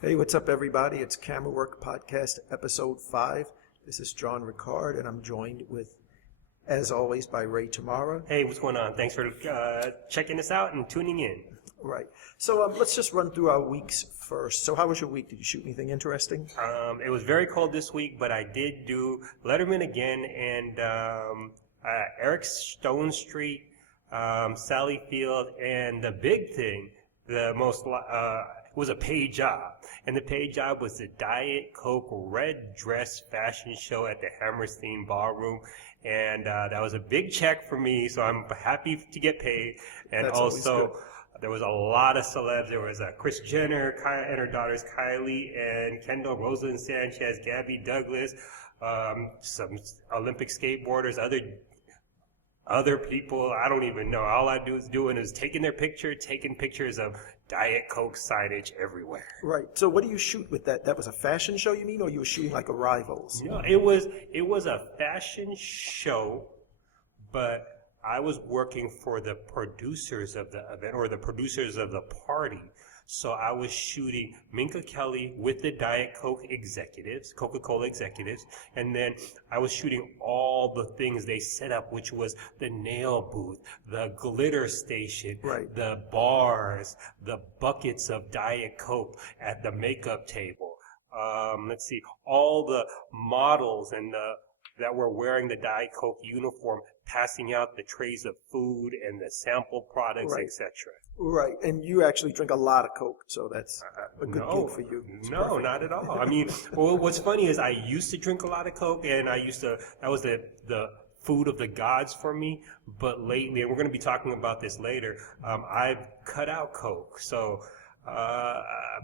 Hey, what's up, everybody? It's Camera Work Podcast, Episode 5. This is John Ricard, and I'm joined with, as always, by Ray Tamarra. Hey, what's going on? Thanks for checking us out and tuning in. Right. So let's just run through our weeks first. So how was your week? Did you shoot anything interesting? It was very cold this week, but I did do Letterman again and Eric Stone Street, Sally Field, and the big thing, the most was a paid job. And the paid job was the Diet Coke Red Dress Fashion Show at the Hammerstein Ballroom. And that was a big check for me, so I'm happy to get paid. And That's also, there was a lot of celebs. There was Kris Jenner and her daughters Kylie and Kendall, Rosalind Sanchez, Gabby Douglas, some Olympic skateboarders, other people. I don't even know. All I do is taking their picture, taking pictures of Diet Coke signage everywhere. Right. So what do you shoot with that? That was a fashion show, you mean, or you were shooting like arrivals? No, it was a fashion show, but I was working for the producers of the event, or the producers of the party. So I was shooting Minka Kelly with the Diet Coke executives, Coca-Cola executives, and then I was shooting all the things they set up, which was the nail booth, the glitter station, Right. the bars, the buckets of Diet Coke at the makeup table. All the models and that were wearing the Diet Coke uniform, passing out the trays of food and the sample products, Right. etc. Right. And you actually drink a lot of Coke, so that's a good No, gig for you. It's no, perfect. not at all. I mean, well, what's funny is I used to drink a lot of Coke, and that was the food of the gods for me. But lately, and we're going to be talking about this later, I've cut out Coke. So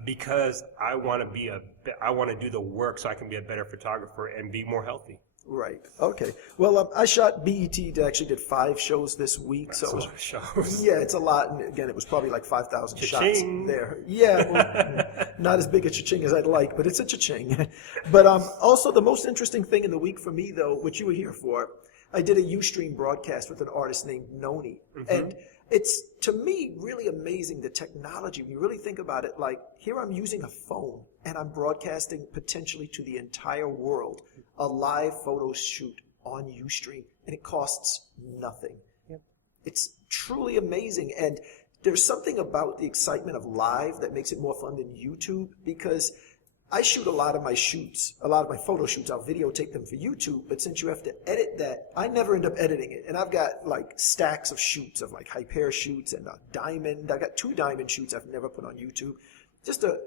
because I want to do the work so I can be a better photographer and be more healthy. Right. Okay. Well, I shot BET. Actually did 5 shows this week. That's so a lot of shows. Yeah, it's a lot. And again, it was probably like 5,000 shots Cha-ching. there. Yeah, well, not as big a cha-ching as I'd like, but it's a cha-ching. But also the most interesting thing in the week for me, though, which you were here for, I did a Ustream broadcast with an artist named Noni. Mm-hmm. And it's, to me, really amazing, the technology. When you really think about it, like here I'm using a phone and I'm broadcasting potentially to the entire world a live photo shoot on Ustream, and it costs nothing. Yep. It's truly amazing, and there's something about the excitement of live that makes it more fun than YouTube, because I shoot a lot of my photo shoots, I'll videotape them for YouTube, but since you have to edit that, I never end up editing it. And I've got like stacks of shoots of like Hyper shoots and a diamond. I got 2 diamond shoots I've never put on YouTube.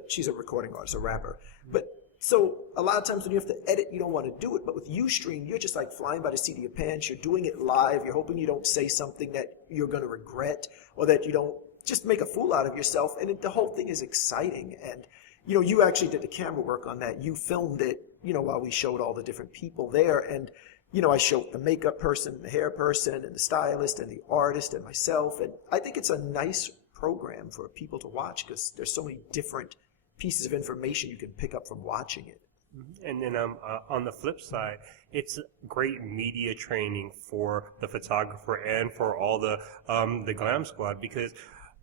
She's a recording artist, a rapper. But so a lot of times when you have to edit, you don't want to do it. But with Ustream, you're just like flying by the seat of your pants. You're doing it live. You're hoping you don't say something that you're going to regret, or that you don't just make a fool out of yourself. And the whole thing is exciting. And you actually did the camera work on that. You filmed it, while we showed all the different people there. And, I showed the makeup person, the hair person, and the stylist, and the artist, and myself. And I think it's a nice program for people to watch, because there's so many different pieces of information you can pick up from watching it. And then on the flip side, it's great media training for the photographer and for all the glam squad, because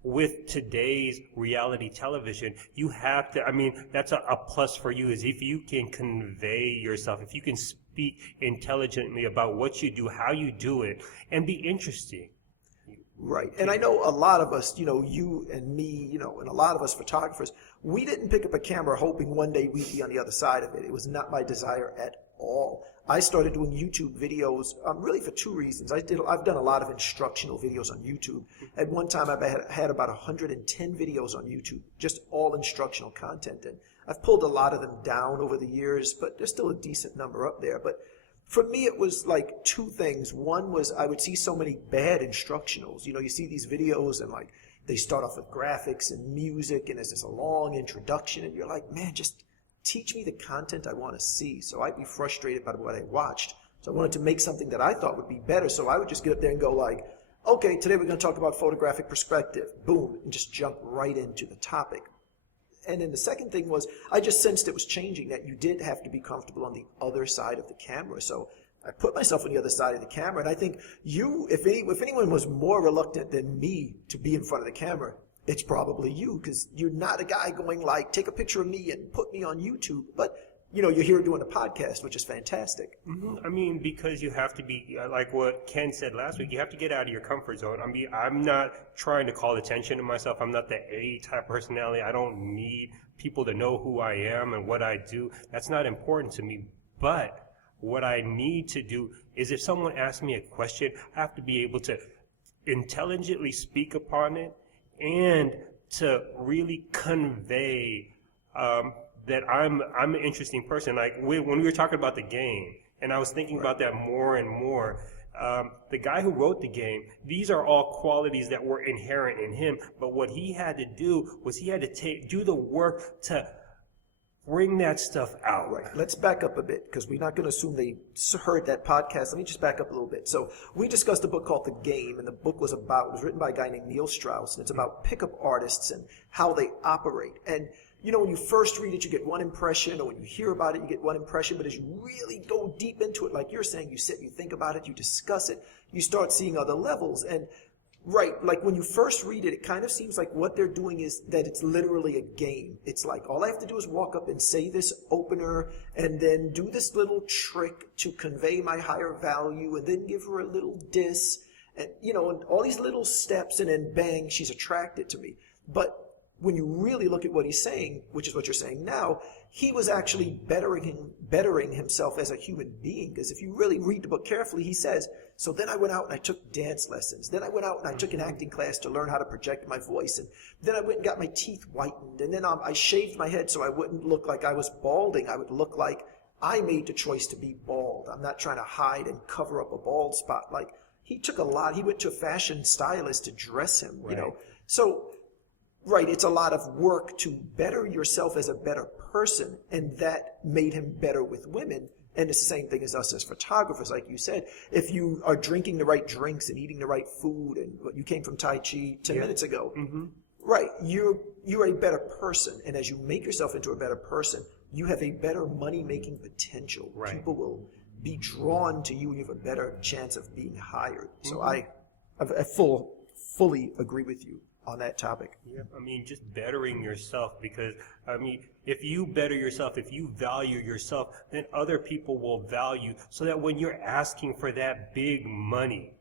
with today's reality television, you have to, that's a plus for you, is if you can convey yourself, if you can speak intelligently about what you do, how you do it, and be interesting. Right. And I know a lot of us, you and me, and a lot of us photographers, we didn't pick up a camera hoping one day we'd be on the other side of it. It was not my desire at all. I started doing YouTube videos really for 2 reasons. I've done a lot of instructional videos on YouTube. At one time, I had about 110 videos on YouTube, just all instructional content. And I've pulled a lot of them down over the years, but there's still a decent number up there. But for me, it was like 2 things. One was I would see so many bad instructionals. You see these videos and like they start off with graphics and music and there's this long introduction and you're like, man, just teach me the content I want to see. So I'd be frustrated by what I watched. So I wanted to make something that I thought would be better. So I would just get up there and go like, okay, today we're going to talk about photographic perspective. Boom, and just jump right into the topic. And then the second thing was I just sensed it was changing, that you did have to be comfortable on the other side of the camera. So I put myself on the other side of the camera, and I think if anyone was more reluctant than me to be in front of the camera, it's probably you, because you're not a guy going like, take a picture of me and put me on YouTube. But, you're here doing a podcast, which is fantastic. I mean, because you have to be, like what Ken said last week, you have to get out of your comfort zone. I mean, I'm not trying to call attention to myself. I'm not the A-type personality. I don't need people to know who I am and what I do. That's not important to me. But what I need to do is, if someone asks me a question, I have to be able to intelligently speak upon it and to really convey that I'm an interesting person. Like when we were talking about the game, and I was thinking about that more and more. The guy who wrote the game, these are all qualities that were inherent in him. But what he had to do was he had to do the work to bring that stuff out. Right. Let's back up a bit, because we're not going to assume they heard that podcast. Let me just back up a little bit. So we discussed a book called The Game, and the book was written by a guy named Neil Strauss, and it's about pickup artists and how they operate. And when you first read it, you get one impression, or when you hear about it, you get one impression. But as you really go deep into it, like you're saying, you sit, you think about it, you discuss it, you start seeing other levels. And right, like when you first read it, it kind of seems like what they're doing is that it's literally a game. It's like, all I have to do is walk up and say this opener, and then do this little trick to convey my higher value, and then give her a little diss, and and all these little steps, and then bang, she's attracted to me. But when you really look at what he's saying, which is what you're saying now, he was actually bettering himself as a human being. Because if you really read the book carefully, he says, so then I went out and I took dance lessons. Then I went out and I took an acting class to learn how to project my voice. And then I went and got my teeth whitened. And then I shaved my head so I wouldn't look like I was balding. I would look like I made the choice to be bald. I'm not trying to hide and cover up a bald spot. Like, he took a lot. He went to a fashion stylist to dress him, Right. So, right, it's a lot of work to better yourself as a better person, and that made him better with women. And it's the same thing as us as photographers, like you said. If you are drinking the right drinks and eating the right food, and you came from Tai Chi 10 minutes ago, right, you're a better person. And as you make yourself into a better person, you have a better money-making potential. Right. People will be drawn to you, and you have a better chance of being hired. So I fully agree with you on that topic. Yeah, I mean, just bettering yourself, because, I mean, if you better yourself, if you value yourself, then other people will value, so that when you're asking for that big money,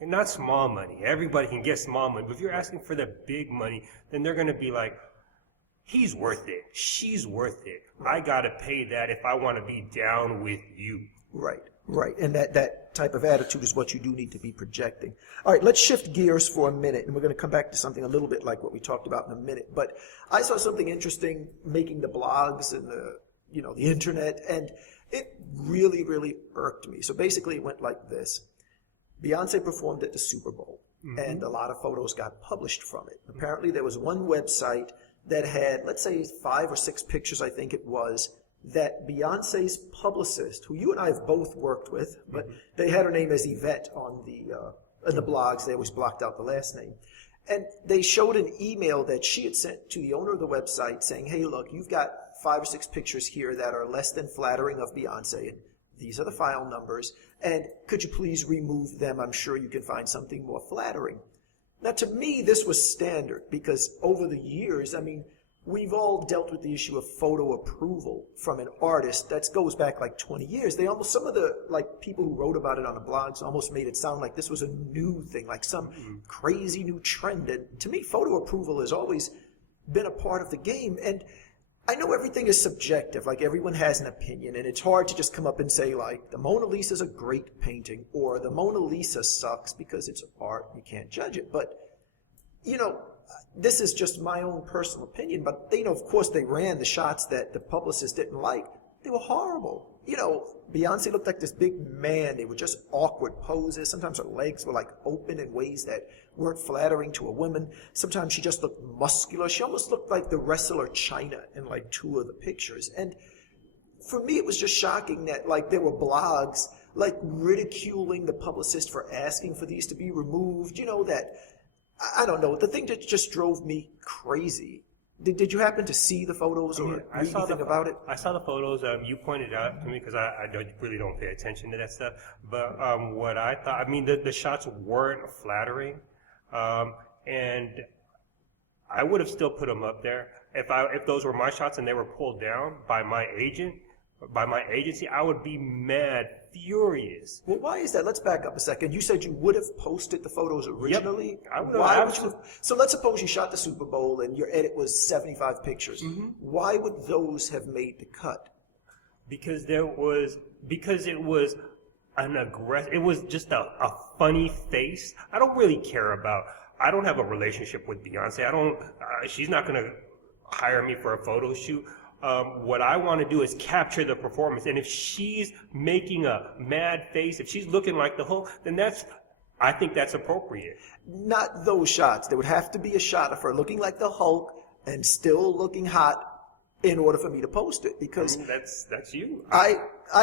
and not small money, everybody can get small money, but if you're asking for the big money, then they're going to be like, he's worth it, she's worth it, I got to pay that if I want to be down with you. Right. Right, and that type of attitude is what you do need to be projecting. All right, let's shift gears for a minute, and we're going to come back to something a little bit like what we talked about in a minute. But I saw something interesting making the blogs and the internet, and it really, really irked me. So basically, it went like this: Beyonce performed at the Super Bowl, and a lot of photos got published from it. Apparently, there was one website that had, let's say, 5 or 6 pictures, I think it was, that Beyonce's publicist, who you and I have both worked with, but they had her name as Yvette on the blogs. They always blocked out the last name. And they showed an email that she had sent to the owner of the website saying, hey, look, you've got 5 or 6 pictures here that are less than flattering of Beyonce, and these are the file numbers, and could you please remove them? I'm sure you can find something more flattering. Now, to me, this was standard, because over the years, I mean, we've all dealt with the issue of photo approval from an artist. That goes back like 20 years. Some of the people who wrote about it on the blogs almost made it sound like this was a new thing, like some crazy new trend. And to me, photo approval has always been a part of the game. And I know everything is subjective, like everyone has an opinion, and it's hard to just come up and say like, the Mona Lisa is a great painting, or the Mona Lisa sucks, because it's art, you can't judge it. But, this is just my own personal opinion, but of course they ran the shots that the publicist didn't like. They were horrible. Beyonce looked like this big man. They were just awkward poses. Sometimes her legs were like open in ways that weren't flattering to a woman. Sometimes she just looked muscular. She almost looked like the wrestler Chyna in like 2 of the pictures. And for me, it was just shocking that there were blogs ridiculing the publicist for asking for these to be removed. I don't know. The thing that just drove me crazy. Did you happen to see the photos or read anything about it? I saw the photos. You pointed out to me, because I really don't pay attention to that stuff. But what I thought, I mean, the shots weren't flattering. And I would have still put them up there. If those were my shots and they were pulled down by my agent, by my agency, I would be mad, furious. Well, why is that? Let's back up a second. You said you would have posted the photos originally. Yep, I would have. Why would you have? So let's suppose you shot the Super Bowl and your edit was 75 pictures. Why would those have made the cut? Because it was an aggressive, it was just a funny face. I don't really care about, I don't have a relationship with Beyonce. She's not going to hire me for a photo shoot. What I want to do is capture the performance. And if she's making a mad face, if she's looking like the Hulk, then I think that's appropriate. Not those shots. There would have to be a shot of her looking like the Hulk and still looking hot in order for me to post it. Because that's you. I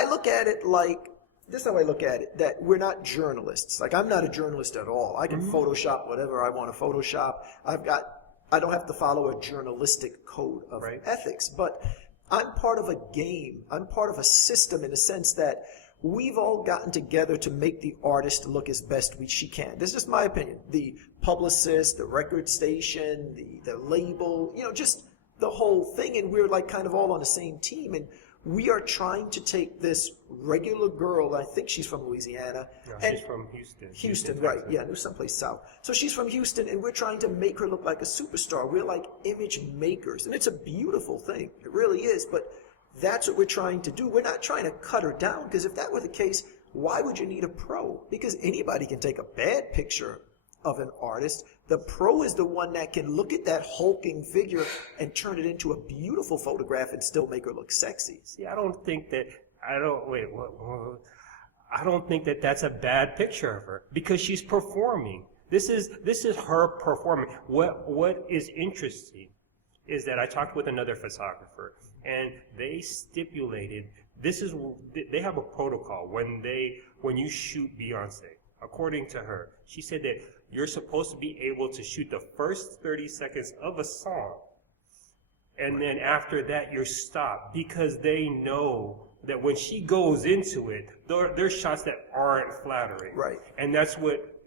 look at it like, this is how I look at it, that we're not journalists. Like, I'm not a journalist at all. I can Photoshop whatever I want to Photoshop. I don't have to follow a journalistic code of ethics, but I'm part of a game. I'm part of a system in the sense that we've all gotten together to make the artist look as best she can. This is just my opinion. The publicist, the record station, the label, just the whole thing, and we're like kind of all on the same team, and we are trying to take this regular girl, I think she's from Louisiana. No, and she's from Houston. Houston, right. Yeah, I knew someplace south. So she's from Houston, and we're trying to make her look like a superstar. We're like image makers, and it's a beautiful thing. It really is, but that's what we're trying to do. We're not trying to cut her down, because if that were the case, why would you need a pro? Because anybody can take a bad picture of an artist. The pro is the one that can look at that hulking figure and turn it into a beautiful photograph and still make her look sexy. See, I don't think that that's a bad picture of her, because she's performing. This is her performing. What is interesting is that I talked with another photographer, and they stipulated they have a protocol when you shoot Beyonce. According to her, she said that you're supposed to be able to shoot the first 30 seconds of a song, and then after that you're stopped, because they know that when she goes into it, there's shots that aren't flattering. Right. And that's what,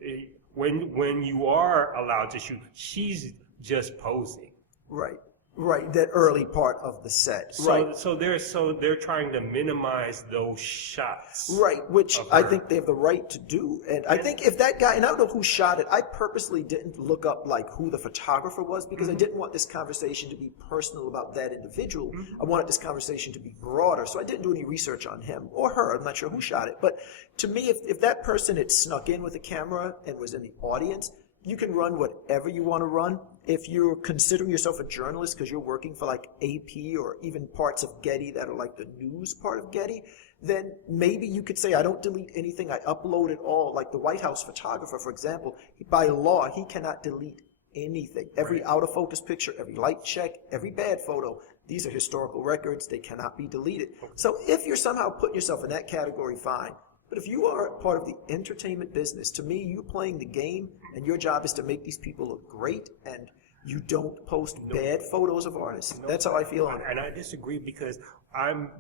when you are allowed to shoot, she's just posing. Right. Right, that early part of the set. So they're trying to minimize those shots. Right, which I think they have the right to do. And I think if that guy, and I don't know who shot it, I purposely didn't look up like who the photographer was, because I didn't want this conversation to be personal about that individual. I wanted this conversation to be broader. So I didn't do any research on him or her. I'm not sure who shot it. But to me, if that person had snuck in with a camera and was in the audience, you can run whatever you want to run. If you're considering yourself a journalist because you're working for like AP or even parts of Getty that are like the news part of Getty, then maybe you could say, I don't delete anything, I upload it all. Like the White House photographer, for example, by law, he cannot delete anything. Every out of focus picture, every light check, every bad photo, these are historical records, they cannot be deleted. So if you're somehow putting yourself in that category, fine. But if you are part of the entertainment business, to me, you're playing the game, and your job is to make these people look great, and you don't post bad photos of artists. That's how I feel on it. And I disagree, because I'm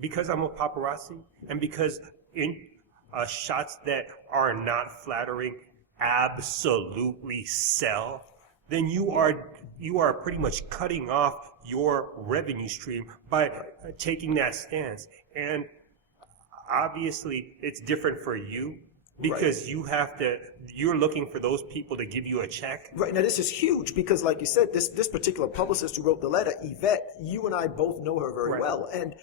a paparazzi, and because in shots that are not flattering absolutely sell, then you are pretty much cutting off your revenue stream by taking that stance. And obviously, it's different for you, because you're looking for those people to give you a check. Right, now this is huge, because like you said, this particular publicist who wrote the letter, Yvette, you and I both know her very well. And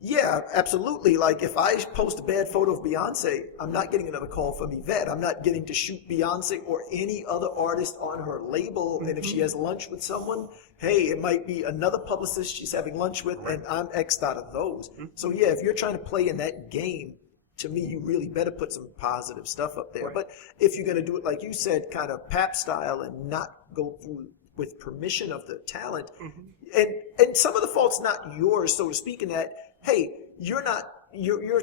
yeah, absolutely, like if I post a bad photo of Beyonce, I'm not getting another call from Yvette. I'm not getting to shoot Beyonce or any other artist on her label. And if she has lunch with someone, hey, it might be another publicist she's having lunch with, and I'm X'd out of those. So yeah, if you're trying to play in that game, to me, you really better put some positive stuff up there. But if you're going to do it, like you said, kind of pap style and not go through with permission of the talent, and some of the fault's not yours, so to speak, in that, hey, you're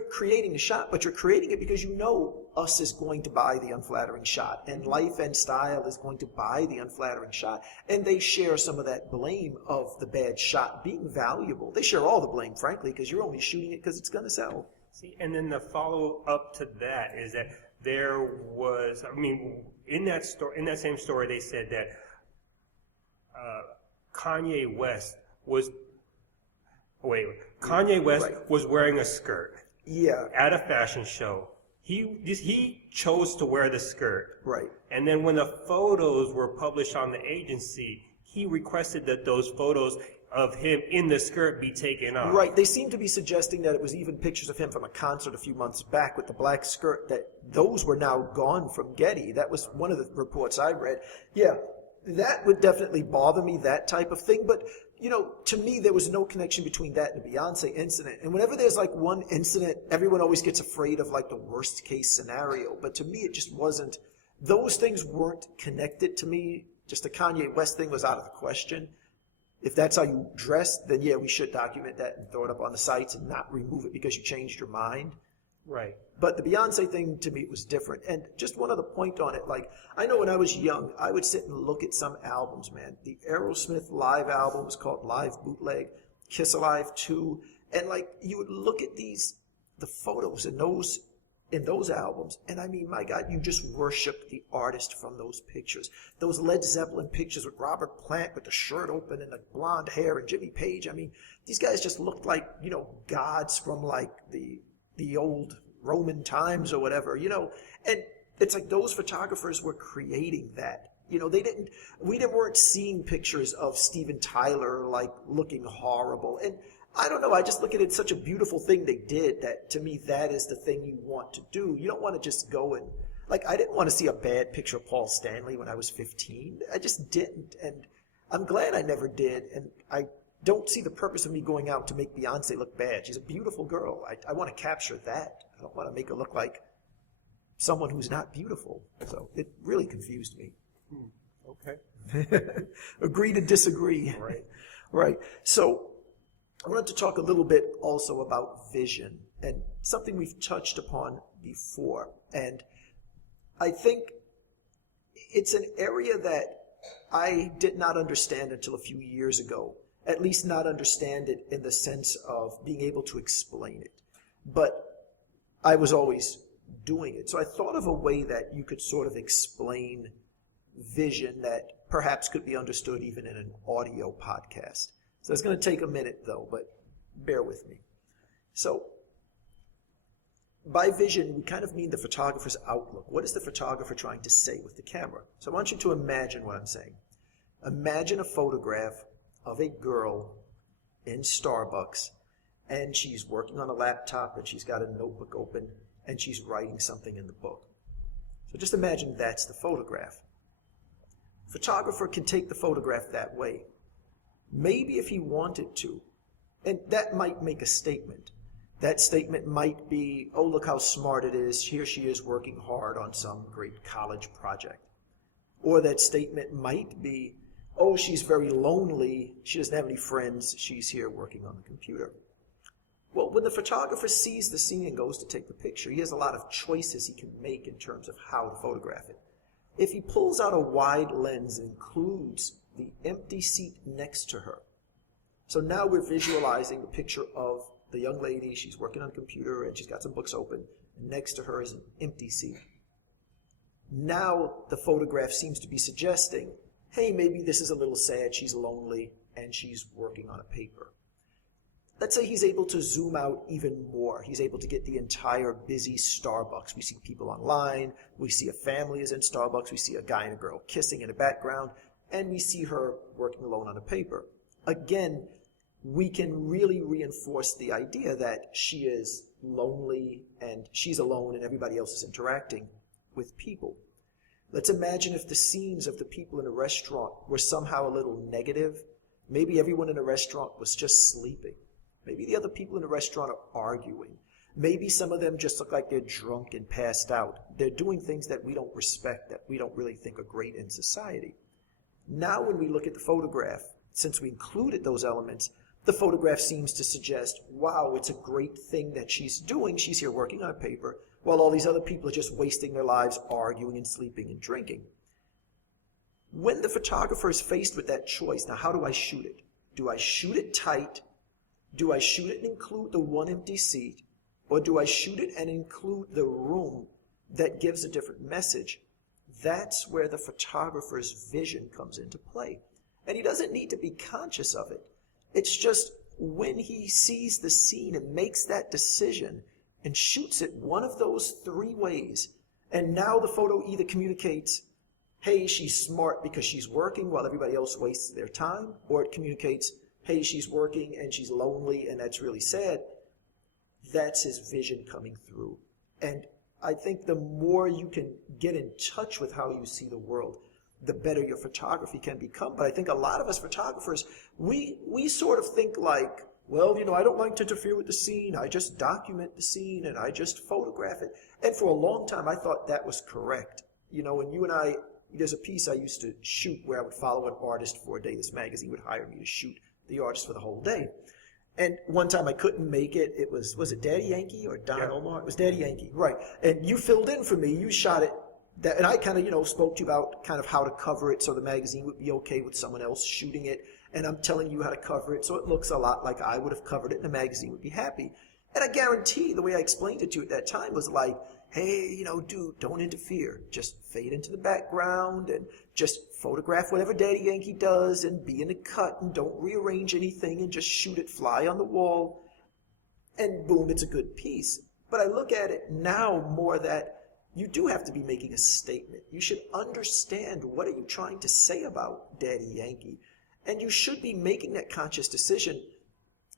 creating the shot, but you're creating it because you know us is going to buy the unflattering shot, and Life and Style is going to buy the unflattering shot, and they share some of that blame of the bad shot being valuable. They share all the blame, frankly, because you're only shooting it because it's going to sell. See, and then the follow-up to that is that there was, in that same story, they said that Kanye West was Kanye West was wearing a skirt Yeah. at a fashion show. He chose to wear the skirt. Right. And then when the photos were published on the agency, he requested that those photos of him in the skirt be taken off. Right. They seem to be suggesting that it was even pictures of him from a concert a few months back with the black skirt, that those were now gone from Getty. That was one of the reports I read. Yeah, that would definitely bother me, that type of thing. But, you know, to me, there was no connection between that and the Beyonce incident. And whenever there's like one incident, everyone always gets afraid of like the worst case scenario. But to me, it just wasn't. Those things weren't connected to me. Just the Kanye West thing was out of the question. If that's how you dress, then yeah, we should document that and throw it up on the sites and not remove it because you changed your mind. Right. But the Beyonce thing, to me, was different. And just one other point on it, like, I know when I was young, I would sit and look at some albums, man. The Aerosmith live album was called Live Bootleg, Kiss Alive 2. And, like, you would look at the photos in those albums, and I mean, my God, you just worship the artist from those pictures. Those Led Zeppelin pictures with Robert Plant with the shirt open and the blonde hair, and Jimmy Page. I mean, these guys just looked like, you know, gods from like the old Roman times or whatever, you know. And it's like those photographers were creating that. You know, we weren't seeing pictures of Steven Tyler like looking horrible. And I don't know, I just look at it as such a beautiful thing they did, that to me, that is the thing you want to do. You don't want to just go and, like, I didn't want to see a bad picture of Paul Stanley when I was 15. I just didn't. And I'm glad I never did. And I don't see the purpose of me going out to make Beyonce look bad. She's a beautiful girl. I want to capture that. I don't want to make her look like someone who's not beautiful. So it really confused me. Okay. Agree to disagree. Right. Right. So I wanted to talk a little bit also about vision, and something we've touched upon before. And I think it's an area that I did not understand until a few years ago, at least not understand it in the sense of being able to explain it. But I was always doing it. So I thought of a way that you could sort of explain vision that perhaps could be understood even in an audio podcast. So it's going to take a minute, though, but bear with me. So by vision, we kind of mean the photographer's outlook. What is the photographer trying to say with the camera? So I want you to imagine what I'm saying. Imagine a photograph of a girl in Starbucks, and she's working on a laptop, and she's got a notebook open, and she's writing something in the book. So just imagine that's the photograph. Photographer can take the photograph that way. Maybe if he wanted to, and that might make a statement. That statement might be, oh, look how smart it is. Here she is working hard on some great college project. Or that statement might be, oh, she's very lonely. She doesn't have any friends. She's here working on the computer. Well, when the photographer sees the scene and goes to take the picture, he has a lot of choices he can make in terms of how to photograph it. If he pulls out a wide lens and includes the empty seat next to her. So now we're visualizing the picture of the young lady. She's working on a computer and she's got some books open. And next to her is an empty seat. Now the photograph seems to be suggesting, hey, maybe this is a little sad. She's lonely and she's working on a paper. Let's say he's able to zoom out even more. He's able to get the entire busy Starbucks. We see people online. We see a family is in Starbucks. We see a guy and a girl kissing in the background. And we see her working alone on a paper. Again, we can really reinforce the idea that she is lonely and she's alone and everybody else is interacting with people. Let's imagine if the scenes of the people in a restaurant were somehow a little negative. Maybe everyone in a restaurant was just sleeping. Maybe the other people in the restaurant are arguing. Maybe some of them just look like they're drunk and passed out. They're doing things that we don't respect, that we don't really think are great in society. Now when we look at the photograph, since we included those elements, the photograph seems to suggest, wow, it's a great thing that she's doing. She's here working on a paper, while all these other people are just wasting their lives arguing and sleeping and drinking. When the photographer is faced with that choice, now how do I shoot it? Do I shoot it tight? Do I shoot it and include the one empty seat? Or do I shoot it and include the room that gives a different message? That's where the photographer's vision comes into play. And he doesn't need to be conscious of it. It's just when he sees the scene and makes that decision and shoots it one of those three ways, and now the photo either communicates, hey, she's smart because she's working while everybody else wastes their time, or it communicates, hey, she's working and she's lonely and that's really sad. That's his vision coming through. And I think the more you can get in touch with how you see the world, the better your photography can become. But I think a lot of us photographers, we sort of think like, well, I don't like to interfere with the scene. I just document the scene and I just photograph it. And for a long time, I thought that was correct. And you and I, there's a piece I used to shoot where I would follow an artist for a day. This magazine would hire me to shoot the artist for the whole day. And one time I couldn't make it. It was it Daddy Yankee or Don Omar? It was Daddy Yankee, right. And you filled in for me. You shot it. And I kind of, spoke to you about kind of how to cover it so the magazine would be okay with someone else shooting it. And I'm telling you how to cover it so it looks a lot like I would have covered it and the magazine would be happy. And I guarantee the way I explained it to you at that time was like, hey, dude, don't interfere. Just fade into the background and just photograph whatever Daddy Yankee does and be in the cut and don't rearrange anything and just shoot it fly on the wall. And boom, it's a good piece. But I look at it now more that you do have to be making a statement. You should understand what are you trying to say about Daddy Yankee. And you should be making that conscious decision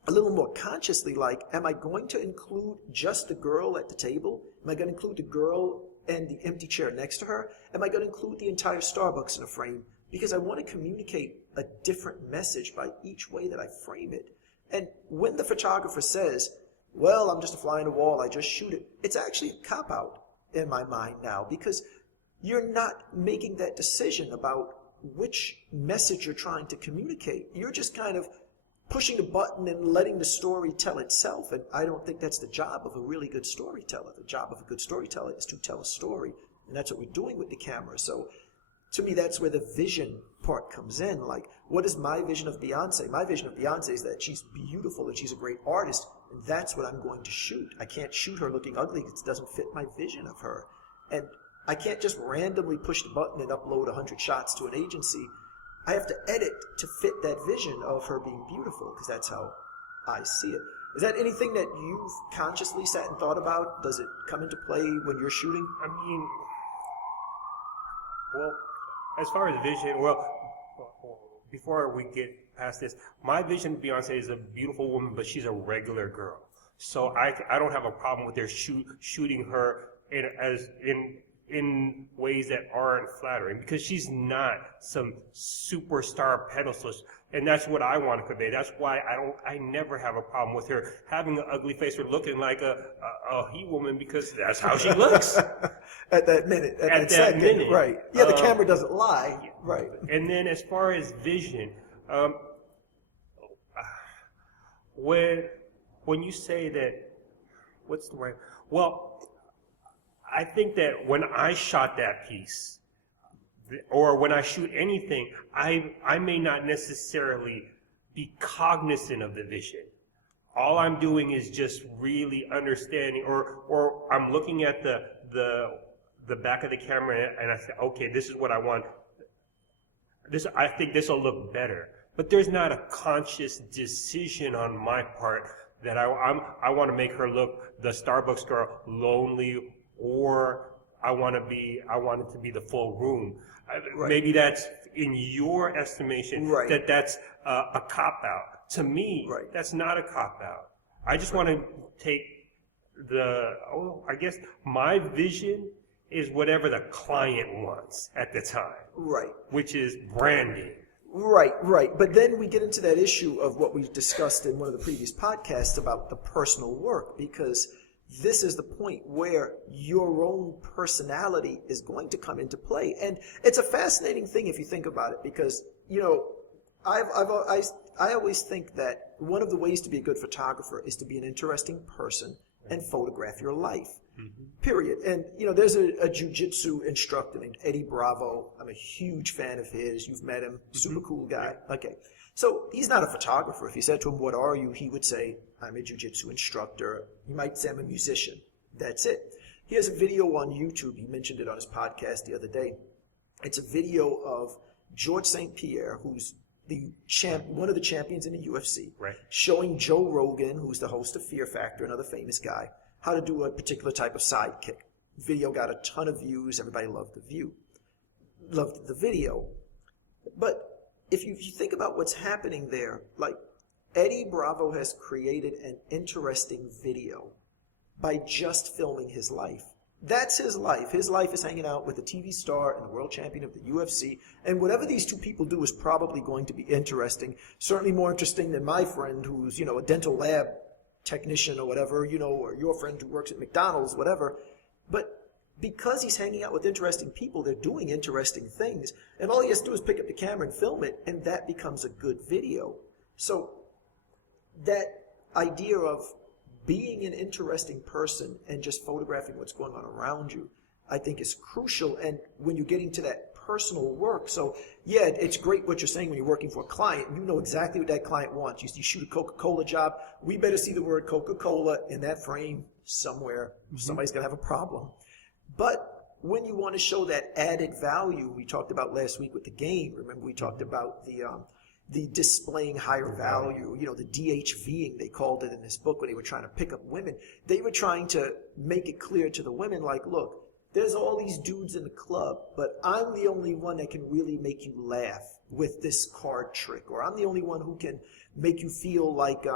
a little more consciously, like, am I going to include just the girl at the table? Am I going to include the girl and the empty chair next to her? Am I going to include the entire Starbucks in a frame? Because I want to communicate a different message by each way that I frame it. And when the photographer says, well, I'm just a fly on the wall, I just shoot it, it's actually a cop-out in my mind now, because you're not making that decision about which message you're trying to communicate. You're just kind of pushing the button and letting the story tell itself. And I don't think that's the job of a really good storyteller. The job of a good storyteller is to tell a story. And that's what we're doing with the camera. So to me, that's where the vision part comes in. Like, what is my vision of Beyonce? My vision of Beyonce is that she's beautiful and she's a great artist. And that's what I'm going to shoot. I can't shoot her looking ugly because it doesn't fit my vision of her. And I can't just randomly push the button and upload 100 shots to an agency. I have to edit to fit that vision of her being beautiful, because that's how I see it. Is that anything that you've consciously sat and thought about? Does it come into play when you're shooting? I mean, well, as far as vision, before we get past this, my vision of Beyonce is a beautiful woman, but she's a regular girl. So I don't have a problem with their shooting her in ways that aren't flattering, because she's not some superstar pedestal, and that's what I want to convey. That's why I never have a problem with her having an ugly face or looking like a he-woman, because that's how she looks. At that minute. At that minute. Right. Yeah, the camera doesn't lie. Right. And then as far as vision, when you say that, what's the right, well, I think that when I shot that piece, or when I shoot anything, I may not necessarily be cognizant of the vision. All I'm doing is just really understanding, or I'm looking at the back of the camera and I say, okay, this is what I want. I think this will look better. But there's not a conscious decision on my part that I want to make her look, the Starbucks girl, lonely, or I want it to be the full room. Right. Maybe that's in your estimation, right, that's a cop-out. To me, right, that's not a cop-out. I just want to take I guess my vision is whatever the client wants at the time. Right. Which is branding. Right. But then we get into that issue of what we've discussed in one of the previous podcasts about the personal work, because this is the point where your own personality is going to come into play. And it's a fascinating thing if you think about it, because, I always think that one of the ways to be a good photographer is to be an interesting person and photograph your life. Mm-hmm. Period. And, there's a jiu-jitsu instructor named Eddie Bravo. I'm a huge fan of his. You've met him. Super cool guy. Yeah. Okay. So he's not a photographer. If you said to him, what are you? He would say, I'm a jiu-jitsu instructor. He might say I'm a musician. That's it. He has a video on YouTube. He mentioned it on his podcast the other day. It's a video of George St. Pierre, who's one of the champions in the UFC, Right. showing Joe Rogan, who's the host of Fear Factor, another famous guy, how to do a particular type of sidekick. Video got a ton of views. Everybody loved the video. But if you think about what's happening there, like Eddie Bravo has created an interesting video by just filming his life. That's his life. His life is hanging out with a TV star and the world champion of the UFC. And whatever these two people do is probably going to be interesting. Certainly more interesting than my friend who's, a dental lab technician or whatever, or your friend who works at McDonald's, whatever. But because he's hanging out with interesting people, they're doing interesting things. And all he has to do is pick up the camera and film it, and that becomes a good video. So that idea of being an interesting person and just photographing what's going on around you, I think is crucial. And when you're getting to that personal work, so yeah, it's great what you're saying when you're working for a client. You know exactly what that client wants. You shoot a Coca-Cola job, we better see the word Coca-Cola in that frame somewhere. Somebody's going to have a problem. But when you want to show that added value, we talked about last week with the game. Remember we talked about the displaying higher value, the DHVing, they called it in this book when they were trying to pick up women. They were trying to make it clear to the women, like, look, there's all these dudes in the club, but I'm the only one that can really make you laugh with this card trick, or I'm the only one who can make you feel like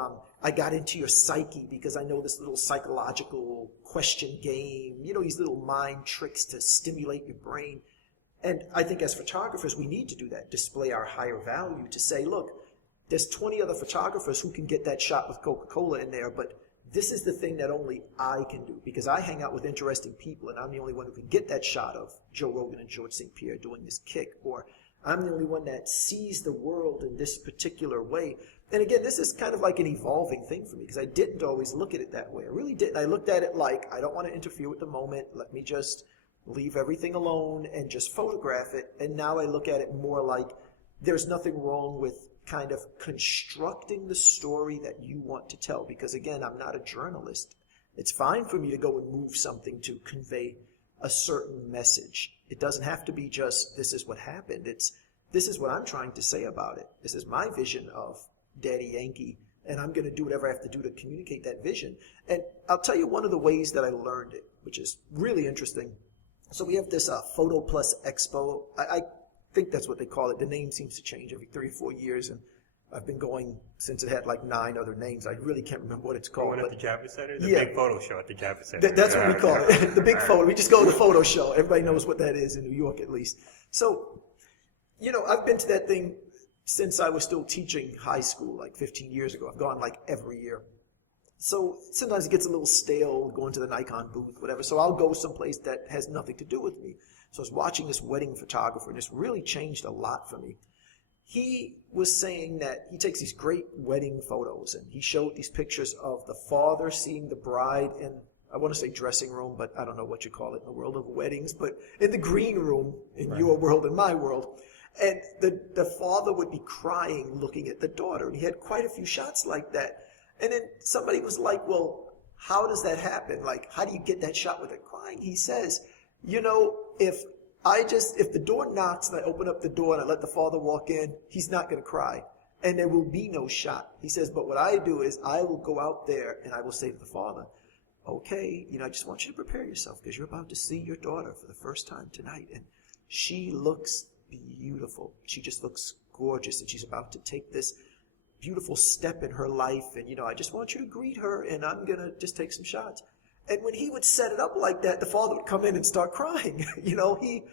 I got into your psyche because I know this little psychological question game, these little mind tricks to stimulate your brain. And I think as photographers, we need to do that, display our higher value to say, look, there's 20 other photographers who can get that shot with Coca-Cola in there, but this is the thing that only I can do because I hang out with interesting people and I'm the only one who can get that shot of Joe Rogan and George St. Pierre doing this kick, or I'm the only one that sees the world in this particular way. And again, this is kind of like an evolving thing for me because I didn't always look at it that way. I really didn't. I looked at it like, I don't want to interfere with the moment. Let me just leave everything alone and just photograph it. And now I look at it more like there's nothing wrong with kind of constructing the story that you want to tell. Because again, I'm not a journalist. It's fine for me to go and move something to convey a certain message. It doesn't have to be just, this is what happened. This is what I'm trying to say about it. This is my vision of Daddy Yankee, and I'm going to do whatever I have to do to communicate that vision. And I'll tell you one of the ways that I learned it, which is really interesting. So we have this Photo Plus Expo. I think that's what they call it. The name seems to change every 3 or 4 years, and I've been going since it had like 9 other names. I really can't remember what it's called. At the Javits Center? The yeah. big photo show at the Javits Center. That's what we call it. The big photo. We just go to the photo show. Everybody knows what that is in New York, at least. So, I've been to that thing since I was still teaching high school, like 15 years ago. I've gone like every year. So sometimes it gets a little stale going to the Nikon booth, whatever. So I'll go someplace that has nothing to do with me. So I was watching this wedding photographer, and this really changed a lot for me. He was saying that he takes these great wedding photos, and he showed these pictures of the father seeing the bride in, I want to say dressing room, but I don't know what you call it in the world of weddings, but in the green room in your world and my world. And the father would be crying looking at the daughter, and he had quite a few shots like that. And then somebody was like, well, how does that happen? Like, how do you get that shot with her crying? He says, if the door knocks and I open up the door and I let the father walk in, he's not going to cry. And there will be no shot. He says, but what I do is I will go out there and I will say to the father, okay, I just want you to prepare yourself because you're about to see your daughter for the first time tonight. And she looks beautiful. She just looks gorgeous. And she's about to take this beautiful step in her life, and I just want you to greet her, and I'm gonna just take some shots. And when he would set it up like that, the father would come in and start crying. He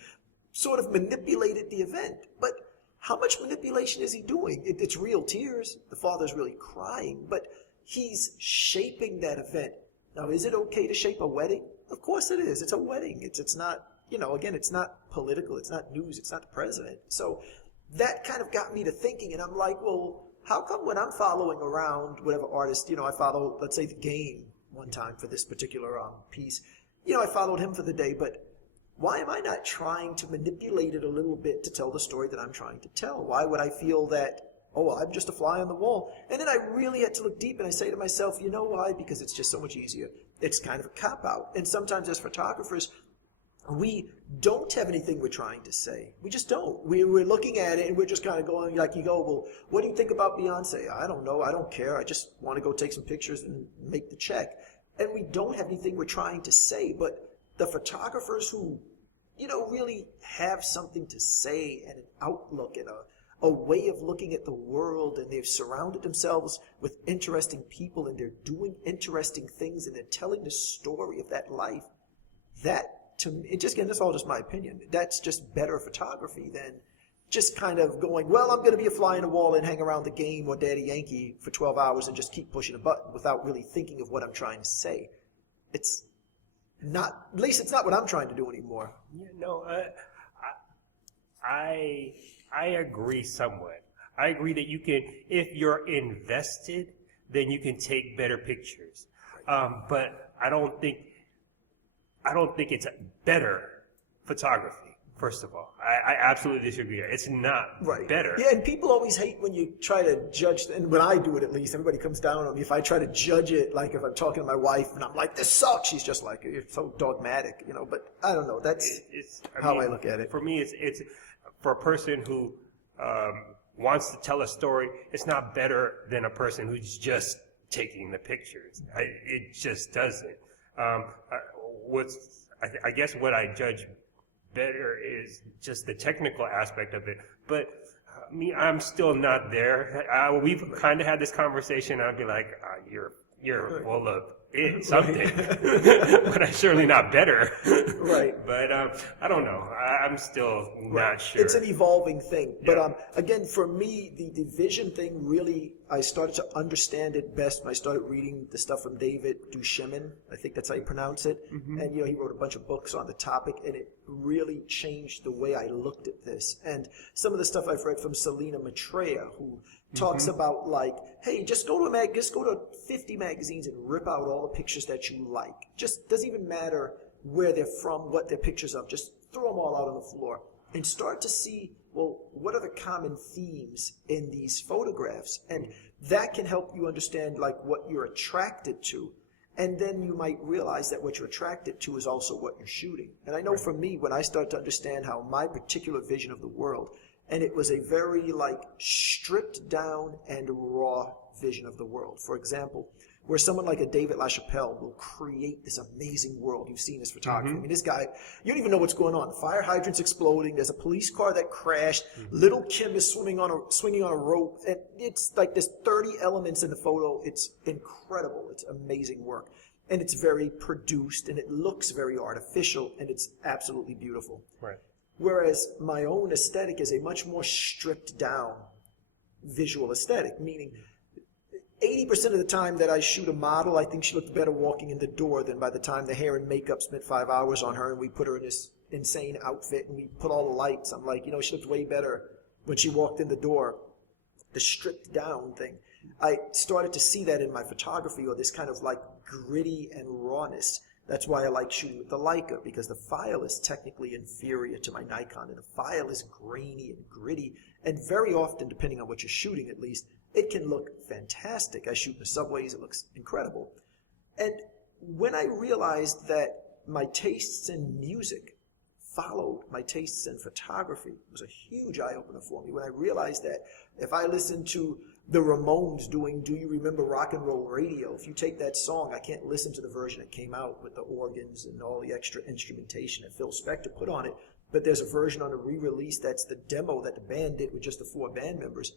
sort of manipulated the event. But how much manipulation is he doing? It's real tears. The father's really crying, but he's shaping that event. Now, is it okay to shape a wedding? Of course it is. It's a wedding. It's not, again, it's not political. It's not news. It's not the president. So that kind of got me to thinking, and I'm like, well, how come when I'm following around whatever artist, I follow, let's say, The Game one time for this particular piece. I followed him for the day, but why am I not trying to manipulate it a little bit to tell the story that I'm trying to tell? Why would I feel that, I'm just a fly on the wall? And then I really had to look deep, and I say to myself, you know why? Because it's just so much easier. It's kind of a cop-out. And sometimes as photographers, we don't have anything we're trying to say. We just don't. We're looking at it and we're just kind of going, like you go, well, what do you think about Beyonce? I don't know. I don't care. I just want to go take some pictures and make the check. And we don't have anything we're trying to say. But the photographers who, really have something to say and an outlook and a way of looking at the world, and they've surrounded themselves with interesting people, and they're doing interesting things, and they're telling the story of that life, that, to me, that's all just my opinion. That's just better photography than just kind of going, well, I'm going to be a fly in the wall and hang around the game or Daddy Yankee for 12 hours and just keep pushing a button without really thinking of what I'm trying to say. It's not, at least it's not what I'm trying to do anymore. Yeah, no, I agree somewhat. I agree that you can, if you're invested, then you can take better pictures. But I don't think it's better photography, first of all. I absolutely disagree. It's not better. Yeah, and people always hate when you try to judge, and when I do it at least, everybody comes down on me. If I try to judge it, like if I'm talking to my wife and I'm like, this sucks, she's just like, you're so dogmatic, but I don't know. That's I look at it. For me, it's for a person who wants to tell a story, it's not better than a person who's just taking the pictures. It just doesn't. I guess what I judge better is just the technical aspect of it. But I'm still not there. We've kind of had this conversation. I'd be like, you're full of something, but I'm surely not better. Right. But I don't know. I'm still not sure. It's an evolving thing. But again, for me, the vision thing really, I started to understand it best when I started reading the stuff from David Duchemin. I think that's how you pronounce it. Mm-hmm. And, he wrote a bunch of books on the topic, and it really changed the way I looked at this. And some of the stuff I've read from Selena Maitreya, who talks about like, hey, just go to 50 magazines and rip out all the pictures that you like. Just doesn't even matter where they're from, what they're pictures of. Just throw them all out on the floor and start to see, well, what are the common themes in these photographs? And that can help you understand like what you're attracted to. And then you might realize that what you're attracted to is also what you're shooting. And I know for me, when I start to understand how my particular vision of the world, and it was a very like stripped down and raw vision of the world. For example, where someone like a David LaChapelle will create this amazing world. You've seen his photography. I mean, this guy, you don't even know what's going on. Fire hydrant's exploding. There's a police car that crashed. Little Kim is swinging on a rope. And it's like there's 30 elements in the photo. It's incredible. It's amazing work. And it's very produced, and it looks very artificial, and it's absolutely beautiful. Right. Whereas my own aesthetic is a much more stripped down visual aesthetic, meaning 80% of the time that I shoot a model, I think she looked better walking in the door than by the time the hair and makeup spent 5 hours on her and we put her in this insane outfit and we put all the lights. I'm like, she looked way better when she walked in the door. The stripped down thing. I started to see that in my photography, or this kind of like gritty and rawness. That's why I like shooting with the Leica, because the file is technically inferior to my Nikon, and the file is grainy and gritty, and very often, depending on what you're shooting at least, it can look fantastic. I shoot in the subways, it looks incredible. And when I realized that my tastes in music followed my tastes in photography, it was a huge eye-opener for me when I realized that if I listened to the Ramones doing Do You Remember Rock and Roll Radio, if you take that song, I can't listen to the version that came out with the organs and all the extra instrumentation that Phil Spector put on it, but there's a version on a re-release that's the demo that the band did with just the 4 band members.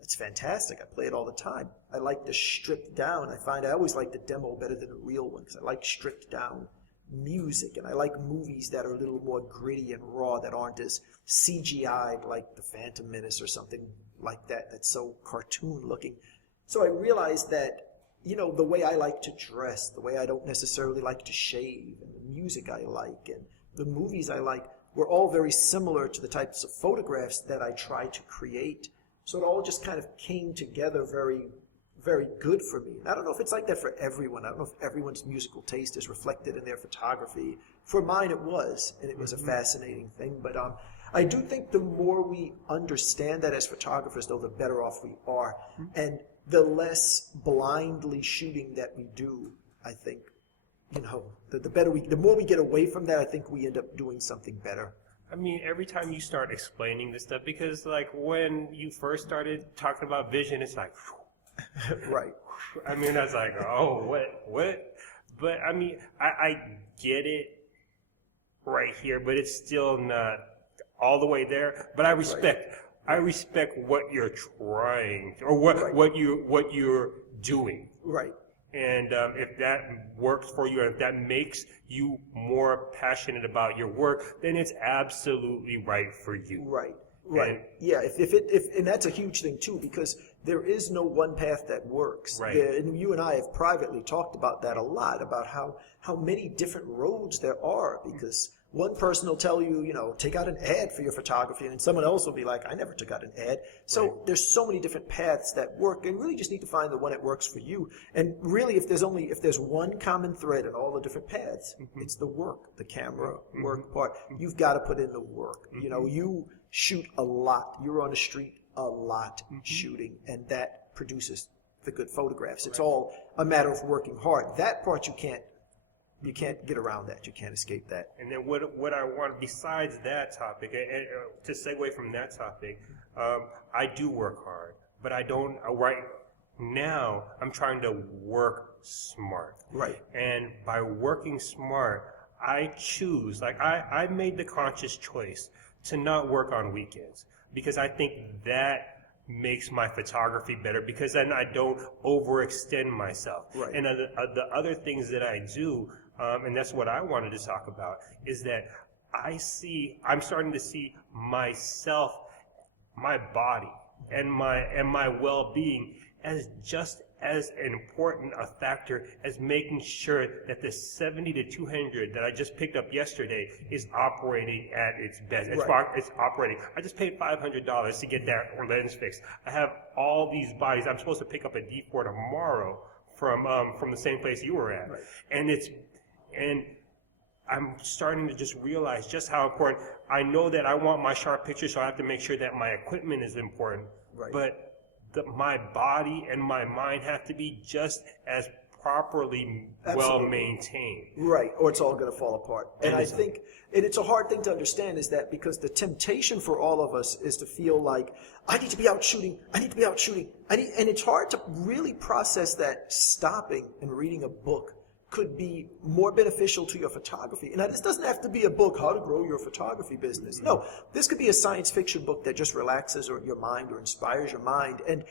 It's fantastic. I play it all the time. I like the stripped down. I always like the demo better than the real one because I like stripped down music, and I like movies that are a little more gritty and raw, that aren't as CGI'd like The Phantom Menace or something like that, that's so cartoon looking. So I realized that, the way I like to dress, the way I don't necessarily like to shave, and the music I like, and the movies I like, were all very similar to the types of photographs that I try to create. So it all just kind of came together very, very good for me. And I don't know if it's like that for everyone. I don't know if everyone's musical taste is reflected in their photography. For mine, it was, and it was a fascinating thing. But I do think the more we understand that as photographers, though, the better off we are. And the less blindly shooting that we do, I think, the more we get away from that, I think we end up doing something better. I mean, every time you start explaining this stuff, because like when you first started talking about vision, it's like, Right. I mean, I was like, oh, what? But I mean, I get it right here, but it's still not all the way there. But I respect what you're trying, or what you're doing. Right. And if that works for you, and if that makes you more passionate about your work, then it's absolutely right for you. Right. Right. And, yeah. If and that's a huge thing too, because there is no one path that works. Right. And you and I have privately talked about that a lot, about how many different roads there are, because one person will tell you, take out an ad for your photography, and someone else will be like, I never took out an ad. So Right. there's so many different paths that work, and really just need to find the one that works for you. And really, if there's one common thread in all the different paths, it's the work, the camera work part. You've got to put in the work. You shoot a lot. You're on the street a lot shooting, and that produces the good photographs. It's all a matter of working hard. That part you can't get around that. You can't escape that. And then what I want, besides that topic, and to segue from that topic, I do work hard, but I don't, right now, I'm trying to work smart. Right. And by working smart, I choose, like I made the conscious choice to not work on weekends, because I think that makes my photography better, because then I don't overextend myself. Right. And the other things that I do, and that's what I wanted to talk about, is that I'm starting to see myself, my body, and my well-being as just as important a factor as making sure that the 70 to 200 that I just picked up yesterday is operating at its best. It's operating. I just paid $500 to get that lens fixed. I have all these bodies. I'm supposed to pick up a D4 tomorrow from the same place you were at. Right. And I'm starting to just realize just how important. I know that I want my sharp pictures, so I have to make sure that my equipment is important. Right. But my body and my mind have to be just as properly well maintained. Right, or it's all going to fall apart. And I think, and it's a hard thing to understand, is that because the temptation for all of us is to feel like, I need to be out shooting, and it's hard to really process that stopping and reading a book could be more beneficial to your photography. And this doesn't have to be a book, How to Grow Your Photography Business. No, this could be a science fiction book that just relaxes your mind or inspires your mind. And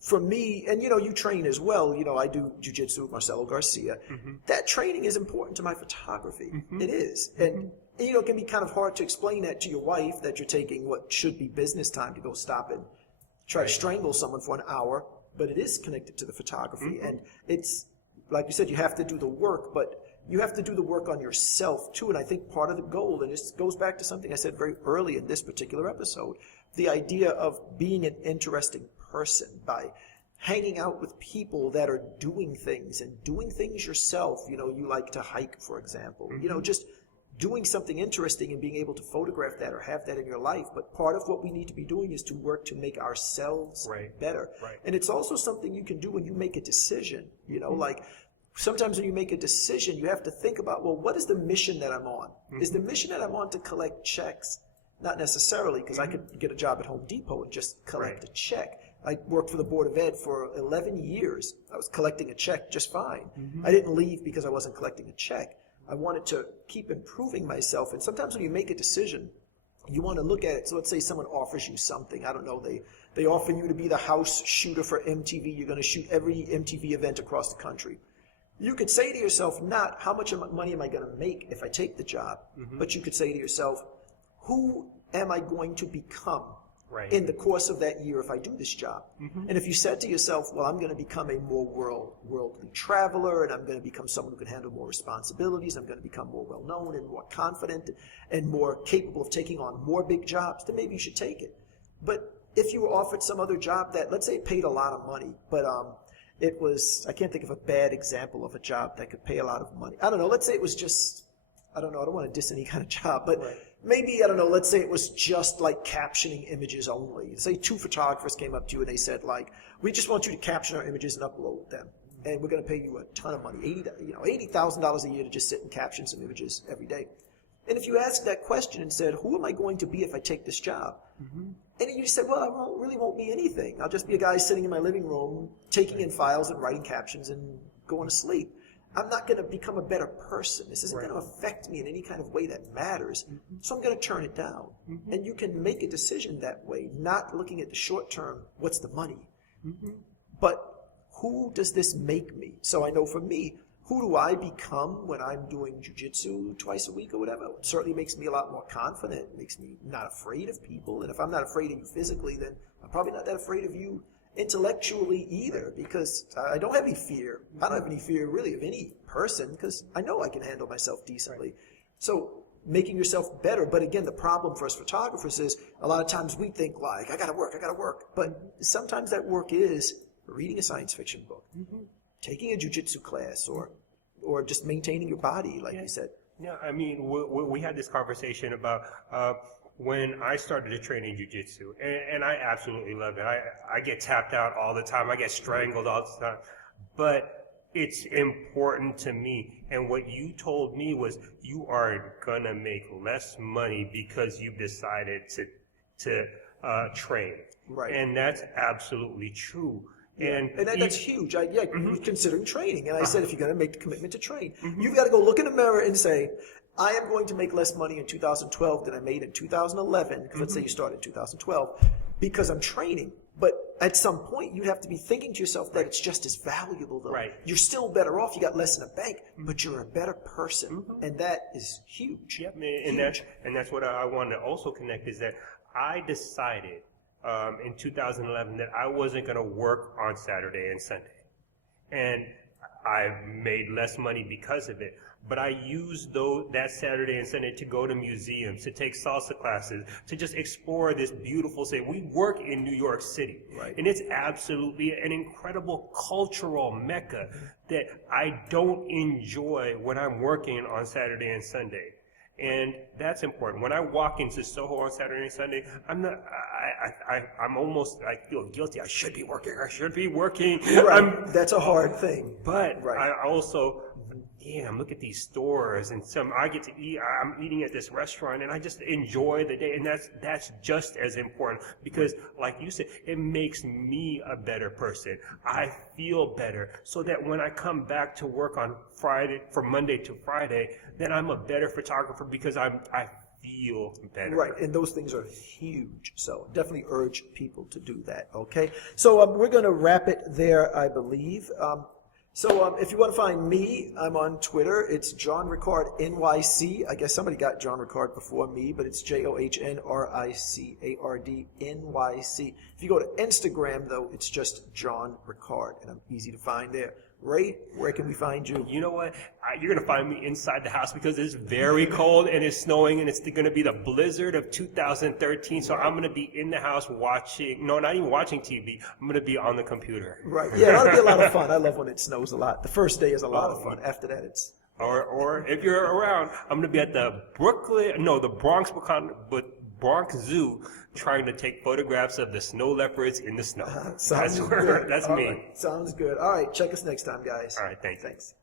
for me, and you train as well, I do jiu-jitsu with Marcelo Garcia. That training is important to my photography. It is. And it can be kind of hard to explain that to your wife, that you're taking what should be business time to go stop and try to strangle someone for an hour, but it is connected to the photography. And it's, like you said, you have to do the work, but you have to do the work on yourself too. And I think part of the goal, and this goes back to something I said very early in this particular episode, the idea of being an interesting person by hanging out with people that are doing things and doing things yourself. You like to hike, for example, just doing something interesting and being able to photograph that or have that in your life. But part of what we need to be doing is to work to make ourselves better. Right. And it's also something you can do when you make a decision, like sometimes when you make a decision, you have to think about, well, what is the mission that I'm on? Is the mission that I'm on to collect checks? Not necessarily, because I could get a job at Home Depot and just collect a check. I worked for the Board of Ed for 11 years. I was collecting a check just fine. I didn't leave because I wasn't collecting a check. I wanted to keep improving myself. And sometimes when you make a decision, you want to look at it. So let's say someone offers you something. I don't know. They offer you to be the house shooter for MTV. You're going to shoot every MTV event across the country. You could say to yourself, not how much money am I going to make if I take the job, but you could say to yourself, who am I going to become in the course of that year if I do this job? And if you said to yourself, well, I'm going to become a more worldly traveler, and I'm going to become someone who can handle more responsibilities, I'm going to become more well-known and more confident and more capable of taking on more big jobs, then maybe you should take it. But if you were offered some other job that, let's say, it paid a lot of money, but it was, I can't think of a bad example of a job that could pay a lot of money. I don't know, let's say it was just, I don't know, I don't want to diss any kind of job, but maybe, I don't know, let's say it was just like captioning images only. Say two photographers came up to you and they said, like, we just want you to caption our images and upload them. and we're going to pay you a ton of money, $80,000 a year to just sit and caption some images every day. And if you ask that question and said, who am I going to be if I take this job? And you said, well, I really won't be anything. I'll just be a guy sitting in my living room, taking in files and writing captions and going to sleep. I'm not going to become a better person. This isn't going to affect me in any kind of way that matters. So I'm going to turn it down. And you can make a decision that way, not looking at the short term, what's the money? But who does this make me? So I know for me, who do I become when I'm doing jiu-jitsu twice a week or whatever? It certainly makes me a lot more confident. It makes me not afraid of people. And if I'm not afraid of you physically, then I'm probably not that afraid of you intellectually either, because I don't have any fear. I don't have any fear really of any person, because I know I can handle myself decently. So making yourself better. But again, the problem for us photographers is a lot of times we think like, I gotta work. But sometimes that work is reading a science fiction book, taking a jiu-jitsu class, or just maintaining your body, like you said. Yeah, I mean, we had this conversation about when I started to train in jiu-jitsu, and I absolutely love it. I get tapped out all the time. I get strangled all the time. But it's important to me. And what you told me was you are going to make less money because you've decided to train. Right. And that's absolutely true. And that's huge. Considering training. And I said, if you're going to make the commitment to train, you've got to go look in the mirror and say, I am going to make less money in 2012 than I made in 2011, because let's say you started in 2012, because I'm training. But at some point, you have to be thinking to yourself that it's just as valuable, though. Right. You're still better off. You got less in the bank, but you're a better person. And that is huge. Yep. And that's what I wanted to also connect, is that I decided in 2011 that I wasn't going to work on Saturday and Sunday. And I made less money because of it. But I used that Saturday and Sunday to go to museums, to take salsa classes, to just explore this beautiful city. We work in New York City. Right. And it's absolutely an incredible cultural mecca that I don't enjoy when I'm working on Saturday and Sunday. And that's important. When I walk into Soho on Saturday and Sunday, I feel guilty. I should be working. Right. That's a hard thing. But I also, look at these stores, and I get to eat. I'm eating at this restaurant, and I just enjoy the day, and that's just as important, because, like you said, it makes me a better person. I feel better, so that when I come back to work on Friday, from Monday to Friday, then I'm a better photographer because I feel better. Right, and those things are huge. So definitely urge people to do that. Okay, so we're going to wrap it there, I believe. So if you want to find me, I'm on Twitter. It's John Ricard NYC. I guess somebody got John Ricard before me, but it's JohnRicard NYC. If you go to Instagram, though, it's just John Ricard, and I'm easy to find there. Ray, where can we find you? You know what? You're going to find me inside the house because it's very cold and it's snowing, and it's going to be the blizzard of 2013. So I'm going to be in the house watching, not even watching TV. I'm going to be on the computer. Right. Yeah, that'll be a lot of fun. I love when it snows a lot. The first day is a lot of fun. After that, it's... Or if you're around, I'm going to be at the Bronx Zoo, trying to take photographs of the snow leopards in the snow. That's me. Right. Sounds good. All right. Check us next time, guys. All right. Thanks. Thanks.